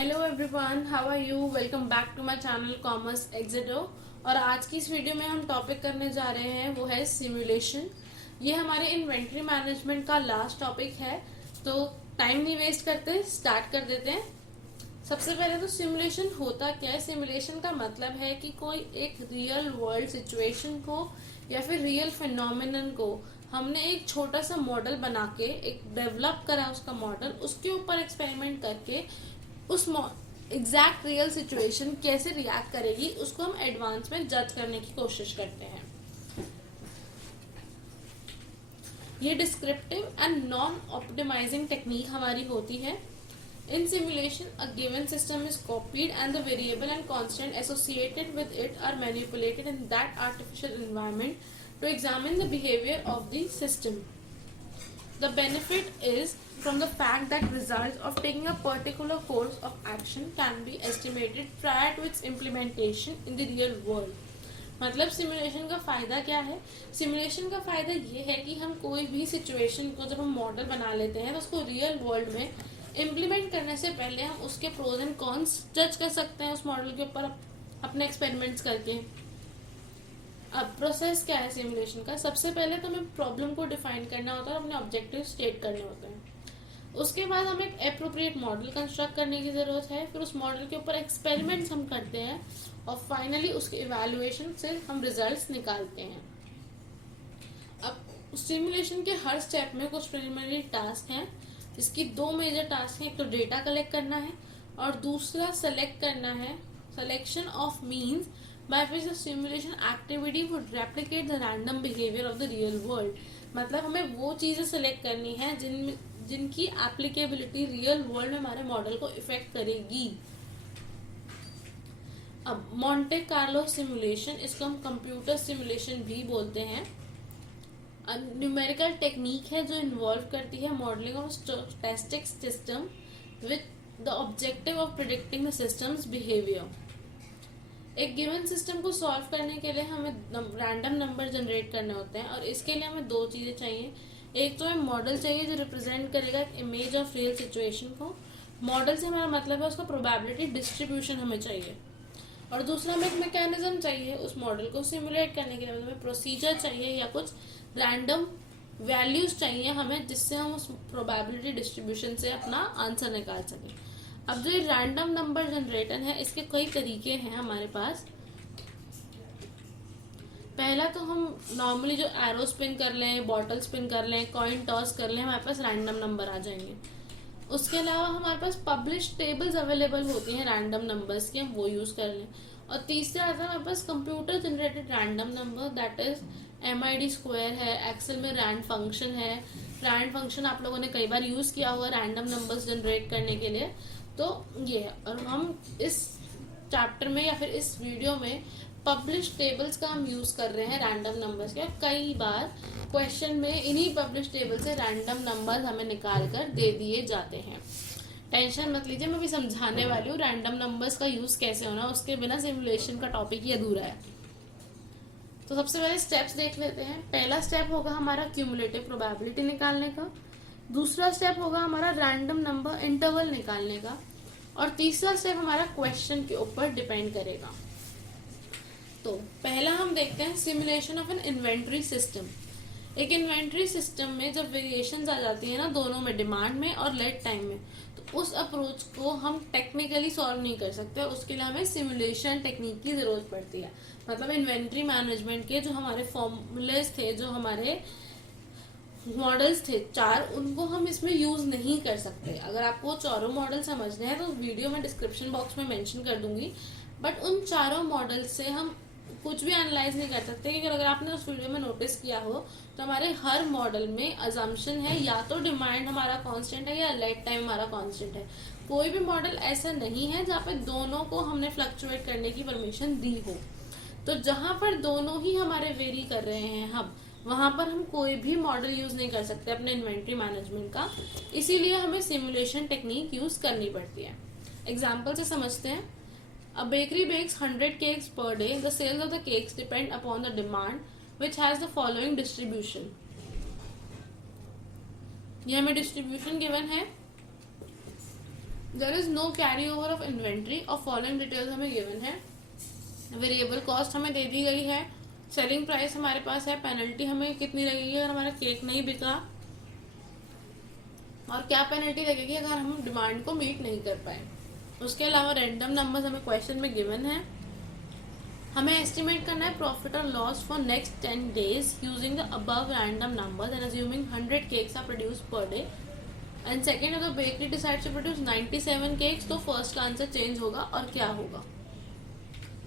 Hello everyone, how are you. Welcome back to my channel commerce Exito. और आज की इस वीडियो में हम टॉपिक करने जा रहे हैं वो है सिमुलेशन। ये हमारे इन्वेंट्री मैनेजमेंट का लास्ट टॉपिक है, तो टाइम नहीं वेस्ट करते, स्टार्ट कर देते हैं। सबसे पहले तो सिमुलेशन होता क्या है। सिमुलेशन का मतलब है कि कोई एक रियल वर्ल्ड सिचुएशन को या फिर रियल फिनोमिनन को हमने एक छोटा सा मॉडल बना के एक डेवलप करा उसका मॉडल, उसके ऊपर एक्सपेरिमेंट करके उस एग्जैक्ट रियल सिचुएशन कैसे रिएक्ट करेगी उसको हम एडवांस में जज करने की कोशिश करते हैं। ये descriptive and non optimising technique हमारी होती है। In simulation, a given system is copied and the variable and constant associated with it are manipulated in that artificial environment to examine the behavior of the system. The benefit is from the fact that results of taking a particular course of action can be estimated prior to its implementation in the real world. मतलब simulation का फायदा क्या है। Simulation का फायदा ये है कि हम कोई भी सिचुएशन को जब हम मॉडल बना लेते हैं तो उसको रियल वर्ल्ड में इम्प्लीमेंट करने से पहले हम उसके प्रोज एंड कॉन्स जज कर सकते हैं उस मॉडल के ऊपर अपने एक्सपेरिमेंट्स करके। अब प्रोसेस क्या है सिमुलेशन का। सबसे पहले तो हमें प्रॉब्लम को डिफाइन करना होता है और अपने ऑब्जेक्टिव स्टेट करने होते हैं। उसके बाद हमें एक एप्रोप्रिएट मॉडल कंस्ट्रक्ट करने की जरूरत है। फिर उस मॉडल के ऊपर एक्सपेरिमेंट्स हम करते हैं और फाइनली उसके इवैल्यूएशन से हम रिजल्ट्स निकालते हैं। अब सिमुलेशन के हर स्टेप में कुछ प्रिलिमिनरी टास्क हैं। इसकी दो मेजर टास्क हैं, एक तो डेटा कलेक्ट करना है और दूसरा सेलेक्ट करना है selection of means by which the simulation activity would replicate the random behaviour of the real world. मतलब हमें वो चीजें सेलेक्ट करनी है जिनकी एप्लीकेबिलिटी रियल वर्ल्ड में हमारे मॉडल को इफेक्ट करेगी। अब मॉन्टे कार्लो सिमुलेशन, इसको हम कंप्यूटर सिमुलेशन भी बोलते हैं, न्यूमेरिकल टेक्निक है जो इन्वॉल्व करती है modelling of stochastic system with the objective of predicting the systems behaviour. एक गिवन सिस्टम को सॉल्व करने के लिए हमें रैंडम नंबर जनरेट करने होते हैं और इसके लिए हमें दो चीजें चाहिए। एक तो हमें मॉडल चाहिए जो रिप्रेजेंट करेगा एक इमेज ऑफ रियल सिचुएशन को। मॉडल से हमारा मतलब है उसका प्रोबेबिलिटी डिस्ट्रीब्यूशन हमें चाहिए। और दूसरा हमें एक मैकेनिज्म चाहिए उस मॉडल को सिमुलेट करने के लिए, मतलब प्रोसीजर चाहिए या कुछ रैंडम वैल्यूज चाहिए हमें जिससे हम उस प्रोबेबिलिटी डिस्ट्रीब्यूशन से अपना आंसर निकाल सकें। अब जो ये रैंडम नंबर जनरेटर है इसके कई तरीके हैं हमारे पास। पहला तो हम नॉर्मली जो एरो स्पिन कर लें, बॉटल स्पिन कर लें, कॉइन टॉस कर लें, हमारे पास रैंडम नंबर आ जाएंगे। उसके अलावा हमारे पास पब्लिश टेबल्स अवेलेबल होती हैं रैंडम नंबर्स की, हम वो यूज कर लें। और तीसरा आता है हमारे पास computer generated random number, that is MID2 है। एक्सेल में रैंड फंक्शन है। रैंड फंक्शन आप लोगों ने कई बार यूज किया होगा रैंडम नंबर्स जनरेट करने के लिए, तो ये है। और हम इस चैप्टर में या फिर इस वीडियो में पब्लिश टेबल्स का हम यूज कर रहे हैं रैंडम नंबर्स के। कई बार क्वेश्चन में इन्हीं पब्लिश टेबल से रैंडम नंबर्स हमें निकाल कर दे दिए जाते हैं। टेंशन मत लीजिए, मैं भी समझाने वाली हूँ रैंडम नंबर्स का यूज कैसे होना, उसके बिना सिमुलेशन का टॉपिक ही अधूरा है। तो सबसे पहले स्टेप्स देख लेते हैं। पहला स्टेप होगा हमारा क्यूमुलेटिव प्रोबेबिलिटी निकालने का, दूसरा स्टेप होगा हमारा रैंडम नंबर इंटरवल निकालने का, और तीसरा स्टेप हमारा क्वेश्चन के ऊपर डिपेंड करेगा। तो पहला हम देखते हैं simulation of N inventory system. एक इन्वेंट्री सिस्टम में जब वेरिएशंस आ जाती है ना दोनों में, डिमांड में और लेट टाइम में, तो उस अप्रोच को हम टेक्निकली सॉल्व नहीं कर सकते। उसके लिए हमें सिमुलेशन टेक्निक की जरूरत पड़ती है। मतलब इन्वेंट्री मैनेजमेंट के जो हमारे फॉर्मूलेस थे, जो हमारे मॉडल्स थे चार, उनको हम इसमें यूज नहीं कर सकते। अगर आपको चारों मॉडल समझने हैं तो वीडियो में डिस्क्रिप्शन बॉक्स में मेंशन कर दूंगी, बट उन चारों मॉडल से हम कुछ भी एनालाइज नहीं कर सकते। क्योंकि अगर आपने उस वीडियो में नोटिस किया हो तो हमारे हर मॉडल में अजम्पशन है या तो डिमांड हमारा कांस्टेंट है या लेट टाइम हमारा कांस्टेंट है। कोई भी मॉडल ऐसा नहीं है जहाँ पे दोनों को हमने फ्लक्चुएट करने की परमिशन दी हो। तो जहां पर दोनों ही हमारे वेरी कर रहे हैं हम, वहां पर हम कोई भी मॉडल यूज नहीं कर सकते अपने इन्वेंट्री मैनेजमेंट का। इसीलिए हमें सिमुलेशन टेक्निक यूज करनी पड़ती है। एग्जाम्पल से समझते हैं। A bakery bakes 100 cakes per day. The sales of the cakes depend upon the demand, which has the following distribution. ये हमें डिस्ट्रीब्यूशन गिवन है there is no carry over of inventory और फॉलोइंग डिटेल्स हमें given है। Variable cost हमें दे दी गई है, सेलिंग प्राइस हमारे पास है, पेनल्टी हमें कितनी लगेगी अगर हमारा केक नहीं बिका, और क्या पेनल्टी लगेगी अगर हम डिमांड को मीट नहीं कर पाए। उसके अलावा रैंडम नंबर्स हमें क्वेश्चन में गिवन है। हमें एस्टिमेट करना है प्रॉफिट और loss for next 10 days using the above random numbers and assuming 100 cakes are produce per day. And second, अगर bakery decides to produce 97 cakes तो फर्स्ट का आंसर चेंज होगा और क्या होगा।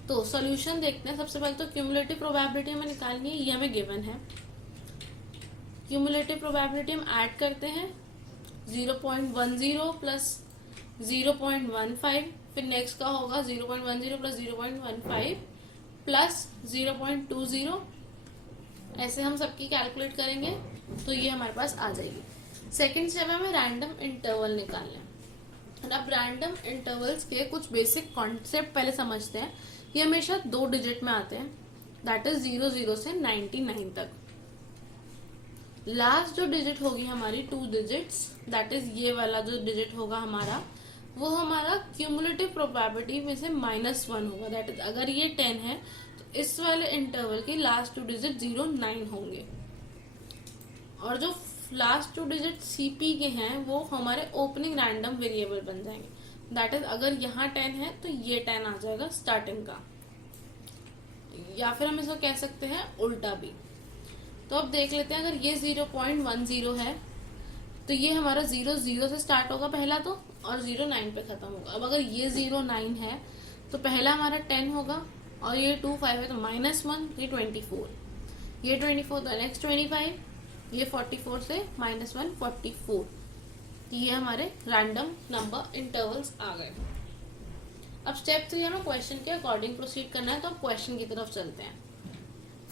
तो सॉल्यूशन देखते हैं। सबसे पहले तो क्यूमुलेटिव प्रोबेबिलिटी हमें निकालनी है, ये हमें गिवन है। क्यूमुलेटिव प्रोबेबिलिटी हम ऐड करते हैं 0.10 प्लस 0.15, फिर नेक्स्ट का होगा 0.10 प्लस 0.15 प्लस 0.20। ऐसे हम सबकी कैलकुलेट करेंगे तो ये हमारे पास आ जाएगी। सेकेंड स्टेप है हमें रैंडम इंटरवल निकालना है। अब रैंडम इंटरवल्स के कुछ बेसिक कॉन्सेप्ट पहले समझते हैं। ये हमेशा 2 डिजिट में आते हैं, दैट इज 00 से 99 तक। लास्ट जो डिजिट होगी हमारी 2 डिजिट्स, दैट इज ये वाला जो डिजिट होगा हमारा, वो हमारा क्यूमुलेटिव प्रोबेबिलिटी में से -1 होगा। दैट इज अगर ये 10 है तो इस वाले इंटरवल की लास्ट 2 डिजिट 09 होंगे, और जो लास्ट 2 डिजिट सीपी के हैं वो हमारे ओपनिंग रैंडम वेरिएबल बन जाएंगे। दैट इज अगर यहाँ 10 है तो ये 10 आ जाएगा स्टार्टिंग का, या फिर हम इसको कह सकते हैं उल्टा भी। तो अब देख लेते हैं, अगर ये 0.10 है तो ये हमारा 0 से स्टार्ट होगा पहला तो, और 09 पे खत्म होगा। अब अगर ये 09 है तो पहला हमारा 10 होगा, और ये 25 है तो -1, ये 24, ये 24 तो नेक्स्ट 25, ये 44 से -1 44। ये हमारे रैंडम नंबर इंटरवल्स आ गए। अब स्टेप 3 हमें क्वेश्चन के अकॉर्डिंग प्रोसीड करना है, तो अब क्वेश्चन की तरफ चलते हैं।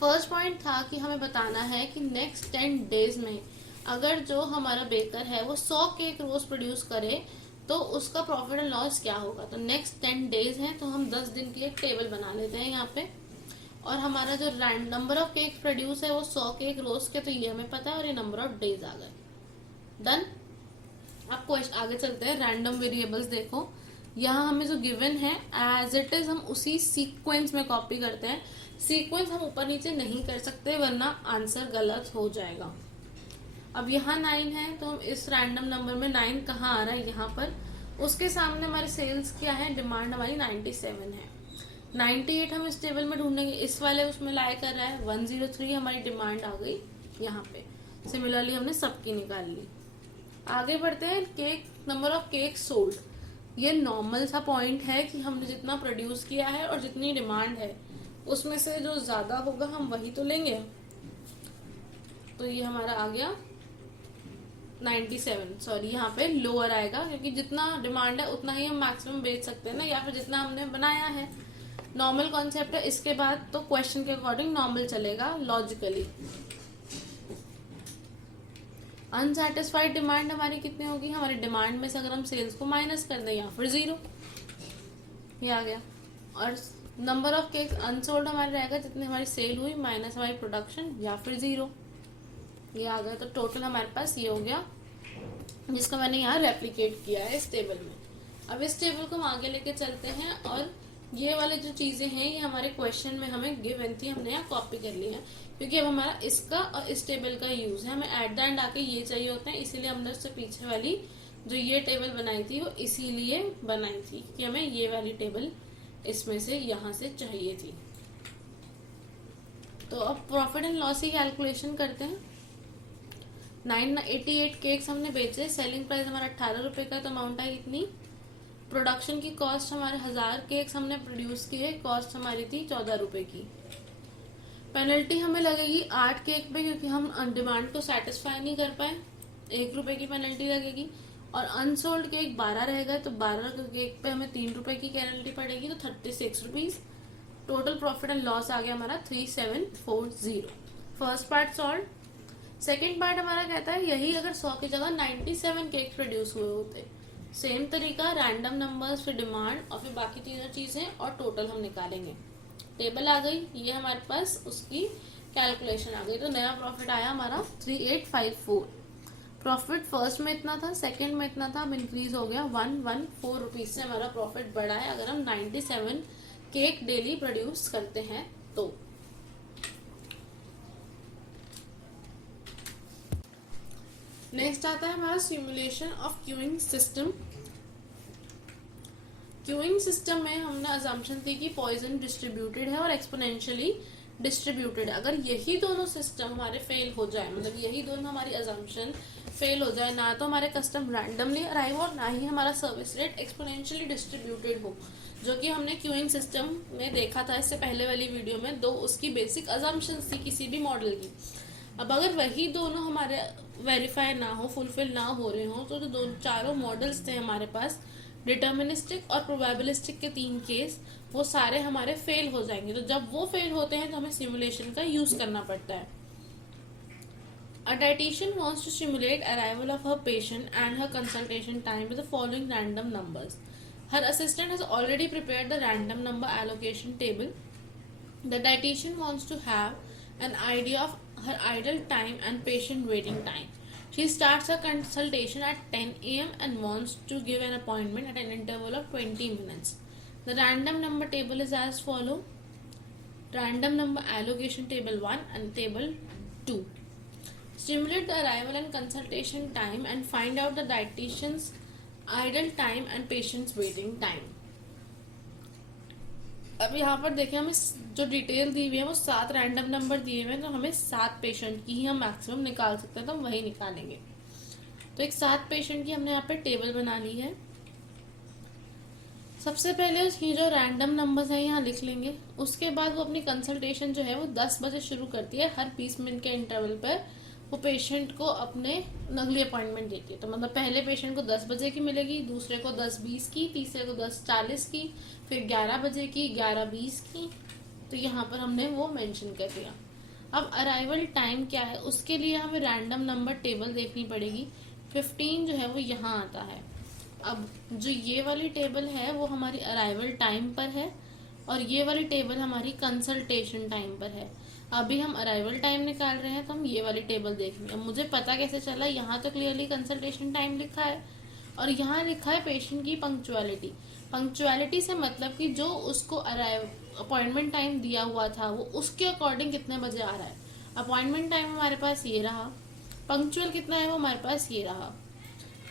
फर्स्ट पॉइंट था कि हमें बताना है कि नेक्स्ट 10 days में अगर जो हमारा बेकर है वो 100 केक रोज प्रोड्यूस करे तो उसका प्रॉफिट एंड लॉस क्या होगा। तो नेक्स्ट 10 days है तो हम 10 दिन की एक टेबल बना लेते हैं यहाँ पे, और हमारा जो नंबर ऑफ केक प्रोड्यूस है वो 100 केक रोज के, तो ये हमें पता है, और ये नंबर ऑफ डेज आ गए। डन। अब क्वेश्चन आगे चलते हैं। रैंडम वेरिएबल्स देखो, यहाँ हमें जो गिवन है एज इट इज हम उसी सीक्वेंस में कॉपी करते हैं। सीक्वेंस हम ऊपर नीचे नहीं कर सकते वरना आंसर गलत हो जाएगा। अब यहाँ 9 है तो हम इस रैंडम नंबर में 9 कहाँ आ रहा है, यहाँ पर। उसके सामने हमारे सेल्स क्या है, डिमांड हमारी 97 है। 98 हम इस टेबल में ढूंढेंगे, इस वाले उसमें लाई कर रहा है। 103 हमारी डिमांड आ गई यहाँ पे। सिमिलरली हमने सबकी निकाल ली। आगे बढ़ते हैं। Cake number of cake sold, ये नॉर्मल सा पॉइंट है कि हमने जितना प्रोड्यूस किया है और जितनी डिमांड है उसमें से जो ज्यादा होगा हम वही तो लेंगे। तो ये हमारा आ गया 97, सॉरी यहाँ पे लोअर आएगा क्योंकि जितना डिमांड है उतना ही हम मैक्सिमम बेच सकते हैं ना, या फिर जितना हमने बनाया है। नॉर्मल कॉन्सेप्ट है। इसके बाद तो क्वेश्चन के अकॉर्डिंग नॉर्मल चलेगा लॉजिकली। अनसेटिस्फाइड डिमांड हमारी कितनी होगी, हमारी डिमांड में से अगर हम सेल्स को माइनस कर दें या फिर 0, ये आ गया। और नंबर ऑफ केक्स अनसोल्ड हमारे रहेगा जितनी हमारी सेल हुई माइनस हमारी प्रोडक्शन या फिर 0, ये आ गया। तो टोटल हमारे पास ये हो गया जिसका मैंने यहाँ रेप्लिकेट किया है इस टेबल में। अब इस टेबल को हम आगे लेके चलते हैं, और ये वाले जो चीजें हैं ये हमारे क्वेश्चन में हमें गिवन थी, हमने यहाँ कॉपी कर ली है क्योंकि अब हमारा इसका और इस टेबल का यूज है। हमें एट द एंड आके ये चाहिए होते हैं, इसीलिए हमने उससे पीछे वाली जो ये टेबल बनाई थी वो इसीलिए बनाई थी कि हमें ये वाली टेबल इसमें से यहाँ से चाहिए थी। तो अब प्रॉफिट एंड लॉस की कैलकुलेशन करते हैं। 988 केक्स हमने बेचे, सेलिंग प्राइस हमारा 18 रुपए का, तो अमाउंट आई इतनी। प्रोडक्शन की कॉस्ट हमारे 1000 केक्स हमने प्रोड्यूस किए, कॉस्ट हमारी थी 14 रुपए की। पेनल्टी हमें लगेगी 8 केक पे क्योंकि हम डिमांड को सेटिस्फाई नहीं कर पाए, 1 रुपए की पेनल्टी लगेगी। और अनसोल्ड केक 12 रहेगा तो 12 केक पे हमें 3 रुपए की पेनल्टी पड़ेगी, तो 36 rupees. Total profit and loss आ गया हमारा 3740। First part solve. Second part हमारा कहता है यही अगर 100 की जगह 97 केक प्रोड्यूस हुए होते। सेम तरीका, रैंडम नंबर्स, फिर डिमांड और फिर बाकी तीनों चीजें और टोटल हम निकालेंगे। टेबल आ गई, ये हमारे पास उसकी कैलकुलेशन आ गई। तो नया प्रॉफिट आया हमारा 3854। प्रॉफिट फर्स्ट में इतना था, सेकंड में इतना था, अब इंक्रीज हो गया 114 रुपीज से हमारा प्रॉफिट बढ़ा है अगर हम 97 केक डेली प्रोड्यूस करते हैं तो। नेक्स्ट आता है हमारा simulation of queuing system. Queuing system में हमने अजम्पशन थी कि पॉइजन डिस्ट्रीब्यूटेड है और एक्सपोनेंशियली डिस्ट्रीब्यूटेड है। अगर यही दोनों सिस्टम हमारे फेल हो जाए, मतलब यही दोनों हमारी अजम्पशन फेल हो जाए, ना तो हमारे कस्टम रैंडमली अराइव हो, ना ही हमारा सर्विस रेट एक्सपोनेंशियली डिस्ट्रीब्यूटेड हो, जो कि हमने क्यूइंग सिस्टम में देखा था इससे पहले वाली वीडियो में, दो उसकी बेसिक अजम्पशंस थी किसी भी मॉडल की। अब अगर वही दोनों हमारे वेरीफाई ना हो, फुलफिल ना हो रहे हो, तो जो दोनों चारों मॉडल्स थे हमारे पास, डिटर्मिनिस्टिक और प्रोबेबिलिस्टिक के 3 केस, वो सारे हमारे फेल हो जाएंगे। तो जब वो फेल होते हैं तो हमें सिमुलेशन का यूज करना पड़ता है। A dietitian wants to simulate arrival of her patient and her consultation time with the following random numbers. Her assistant has already prepared the random number allocation table. The dietitian wants to have an idea of her ideal time and patient waiting time. She starts her consultation at 10 a.m. and wants to give an appointment at an interval of 20 minutes. The random number table is as follows. Random number allocation table 1 and table 2. Simulate the arrival and consultation time and find out the dietitian's ideal time and patient's waiting time. अब यहाँ पर देखें, हमें जो detail दी हुई है वो 7 random number दिए हुए हैं, तो हमें 7 पेशेंट की ही हम मैक्सिमम निकाल सकते हैं, तो हम वही निकालेंगे। तो एक 7 पेशेंट की हमने यहाँ पे टेबल बना ली है। सबसे पहले उसकी जो रैंडम नंबर्स हैं यहाँ लिख लेंगे। उसके बाद वो अपनी कंसल्टेशन जो है वो 10 बजे शुरू करती है। हर 20 मिनट के इंटरवल पर वो पेशेंट को अपने अगली अपॉइंटमेंट देती है। तो मतलब पहले पेशेंट को 10 बजे की मिलेगी, दूसरे को 10:20 की, तीसरे को 10:40 की, फिर 11 बजे की, 11:20 की। तो यहाँ पर हमने वो मेंशन कर दिया। अब अराइवल टाइम क्या है, उसके लिए हमें रैंडम नंबर टेबल देखनी पड़ेगी। 15 जो है वो यहाँ आता है। अब जो ये वाली टेबल है वो हमारी अराइवल टाइम पर है और ये वाली टेबल हमारी कंसल्टेशन टाइम पर है। अभी हम अराइवल टाइम निकाल रहे हैं तो हम ये वाली टेबल देखेंगे। अब मुझे पता कैसे चला, यहाँ तो क्लियरली कंसल्टेशन टाइम लिखा है और यहाँ लिखा है पेशेंट की पंक्चुअलिटी। पंक्चुअलिटी से मतलब कि जो उसको अपॉइंटमेंट टाइम दिया हुआ था वो उसके अकॉर्डिंग कितने बजे आ रहा है। अपॉइंटमेंट टाइम हमारे पास ये रहा, पंक्चुअल कितना है वो हमारे पास ये रहा।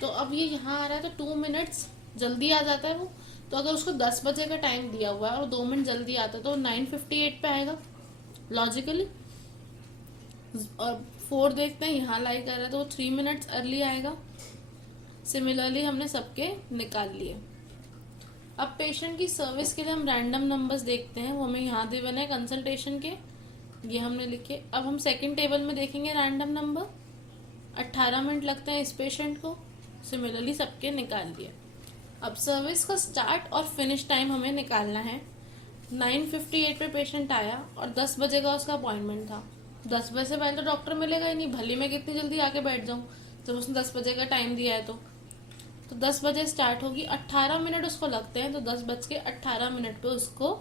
तो अब ये यहाँ आ रहा है तो 2 मिनट्स जल्दी आ जाता है वो। तो अगर उसको 10 बजे का टाइम दिया हुआ है और 2 मिनट जल्दी आता है तो 9:58 पे आएगा लॉजिकली। और 4 देखते हैं यहाँ लाई कर रहा है तो 3 मिनट्स अर्ली आएगा। सिमिलरली हमने सबके निकाल लिए। अब पेशेंट की सर्विस के लिए हम रैंडम नंबर्स देखते हैं, वो हमें यहाँ दे बने कंसल्टेशन के, ये हमने लिखे। अब हम सेकंड टेबल में देखेंगे रैंडम नंबर। 18 मिनट लगते हैं इस पेशेंट को। सिमिलरली सबके निकाल दिए। अब सर्विस का स्टार्ट और फिनिश टाइम हमें निकालना है। 9:58 पे पेशेंट आया और 10 बजे का उसका अपॉइंटमेंट था। 10 बजे से पहले तो डॉक्टर मिलेगा ही नहीं, भले मैं कितनी जल्दी आके बैठ जाऊँ जब उसने 10 बजे का टाइम दिया है। तो 10 बजे स्टार्ट होगी, 18 मिनट उसको लगते हैं, तो 10:18 पे उसको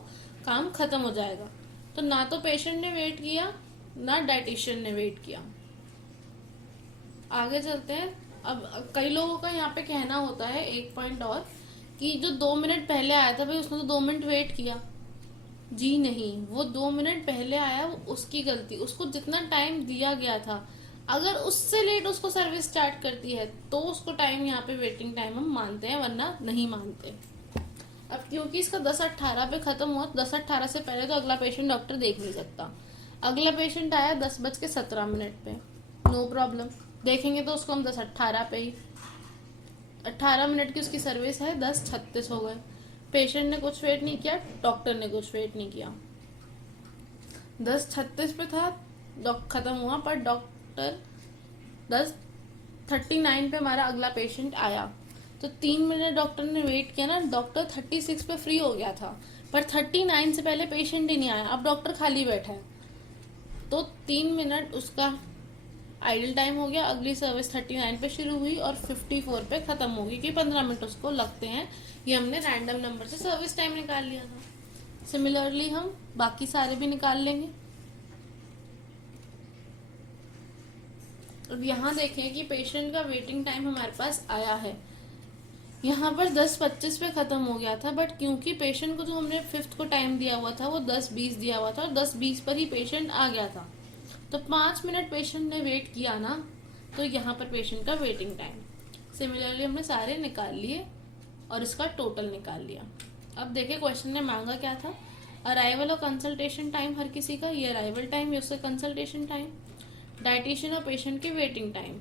काम खत्म हो जाएगा। तो ना तो पेशेंट ने वेट किया ना डाइटिशियन ने वेट किया। आगे चलते हैं। अब कई लोगों का यहाँ पे कहना होता है एक पॉइंट और, कि जो 2 मिनट पहले आया था भाई उसने तो 2 मिनट वेट किया। जी नहीं, वो 2 मिनट पहले आया वो उसकी गलती, उसको जितना टाइम दिया गया था अगर उससे लेट उसको सर्विस स्टार्ट करती है तो उसको टाइम यहाँ पे वेटिंग टाइम हम मानते हैं, वरना नहीं मानते। अब क्योंकि इसका 10:18 पे खत्म हुआ, 10:18 से पहले तो अगला पेशेंट डॉक्टर देख नहीं सकता। अगला पेशेंट आया 10:17 पे, नो प्रॉब्लम, देखेंगे तो उसको हम 10:18 पे ही, 18 मिनट की उसकी सर्विस है, 10:36 हो गए। पेशेंट ने कुछ वेट नहीं किया, डॉक्टर ने कुछ वेट नहीं किया। 10:36 पे था, खत्म हुआ, पर डॉक्टर 10:39 पे हमारा अगला पेशेंट आया। तो 3 मिनट डॉक्टर ने वेट किया ना, डॉक्टर 36 पे फ्री हो गया था, पर 39 से पहले पेशेंट ही नहीं आया। अब डॉक्टर खाली बैठा है तो 3 मिनट उसका आइडल टाइम हो गया। अगली सर्विस 39 पे शुरू हुई और 54 पे खत्म होगी, क्योंकि 15 मिनट उसको लगते हैं। ये हमने रैंडम नंबर से सर्विस टाइम निकाल लिया था। सिमिलरली हम बाकी सारे भी निकाल लेंगे। अब यहाँ देखें कि पेशेंट का वेटिंग टाइम हमारे पास आया है, यहाँ पर 10:25 पे ख़त्म हो गया था, बट क्योंकि पेशेंट को जो हमने 5th को टाइम दिया हुआ था वो 10:20 दिया हुआ था और 10:20 पर ही पेशेंट आ गया था, तो 5 मिनट पेशेंट ने वेट किया ना, तो यहाँ पर पेशेंट का वेटिंग टाइम। सिमिलरली हमने सारे निकाल लिए और इसका टोटल निकाल लिया। अब देखिए क्वेश्चन ने मांगा क्या था, अराइवल और कंसल्टेशन टाइम हर किसी का, ये अराइवल टाइम, ये उसका कंसल्टेशन टाइम, डाइटिशियन और पेशेंट के वेटिंग टाइम,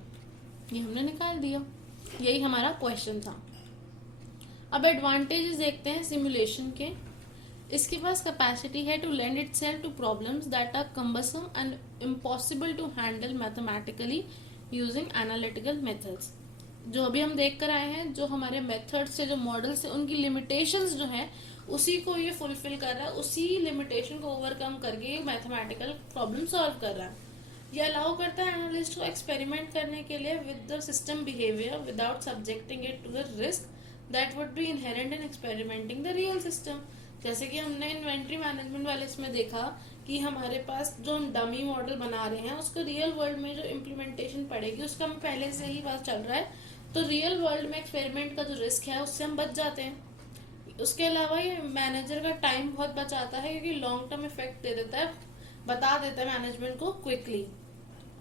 ये हमने निकाल दिया। यही हमारा क्वेश्चन था। अब एडवांटेजेस देखते हैं सिमुलेशन के। इसके पास कैपेसिटी है to lend itself to problems that are cumbersome and impossible to handle mathematically using analytical methods. जो अभी हम देख कर आए हैं, जो हमारे मेथड्स से, जो मॉडल्स से, उनकी लिमिटेशंस जो है उसी को ये फुलफिल कर रहा है, उसी लिमिटेशन को ओवरकम करके मैथमेटिकल प्रॉब्लम सॉल्व कर रहा है। ये अलाउ करता है एनालिस्ट को एक्सपेरिमेंट करने के लिए with the system behaviour without subjecting it to the risk that would be inherent in experimenting the real system. जैसे कि हमने इन्वेंट्री मैनेजमेंट वाले इसमें देखा कि हमारे पास जो हम डमी मॉडल बना रहे हैं उसको रियल वर्ल्ड में जो इम्प्लीमेंटेशन पड़ेगी उसका हमें पहले से ही पता चल रहा है, तो रियल वर्ल्ड में एक्सपेरिमेंट का जो रिस्क है उससे हम बच जाते हैं। उसके अलावा ये मैनेजर का टाइम बहुत बचाता है, क्योंकि लॉन्ग टर्म इफेक्ट दे देता है, बता देता है मैनेजमेंट को क्विकली,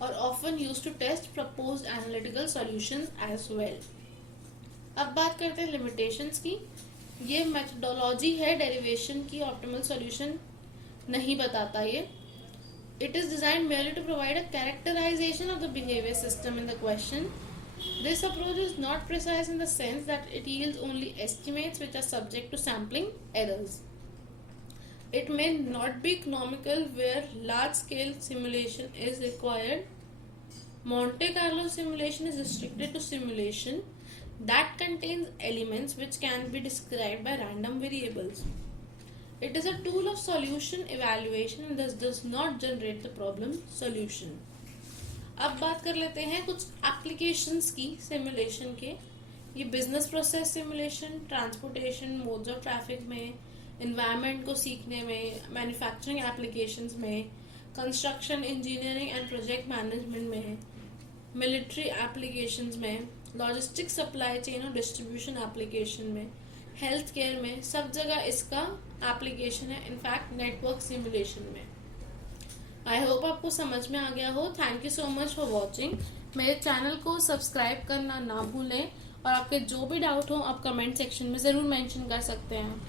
और often use to test proposed analytical solutions as well. अब बात करते हैं लिमिटेशंस की। ये मेथडोलॉजी है डेरिवेशन की, ऑप्टिमल सॉल्यूशन नहीं बताता ये। It is designed merely to provide a characterization of the behavior system in the question. This approach is not precise in the sense that it yields only estimates which are subject to sampling errors. It may not be economical where large-scale simulation is required. Monte Carlo simulation is restricted to simulation that contains elements which can be described by random variables. It is a tool of solution evaluation and thus does not generate the problem solution. अब बात कर लेते हैं कुछ applications की simulation के। ये business process simulation, transportation, modes of traffic में, इन्वायरमेंट को सीखने में, मैन्युफैक्चरिंग एप्लीकेशंस में, construction, engineering and project management में, मिलिट्री एप्लीकेशंस में, लॉजिस्टिक, सप्लाई चेन और डिस्ट्रीब्यूशन एप्लीकेशन में, हेल्थ केयर में, सब जगह इसका एप्लीकेशन है, इनफैक्ट नेटवर्क सिमुलेशन में। आई होप आपको समझ में आ गया हो। Thank you so much for watching. मेरे चैनल को सब्सक्राइब करना ना भूलें, और आपके जो भी डाउट हो आप कमेंट सेक्शन में ज़रूर मेंशन कर सकते हैं।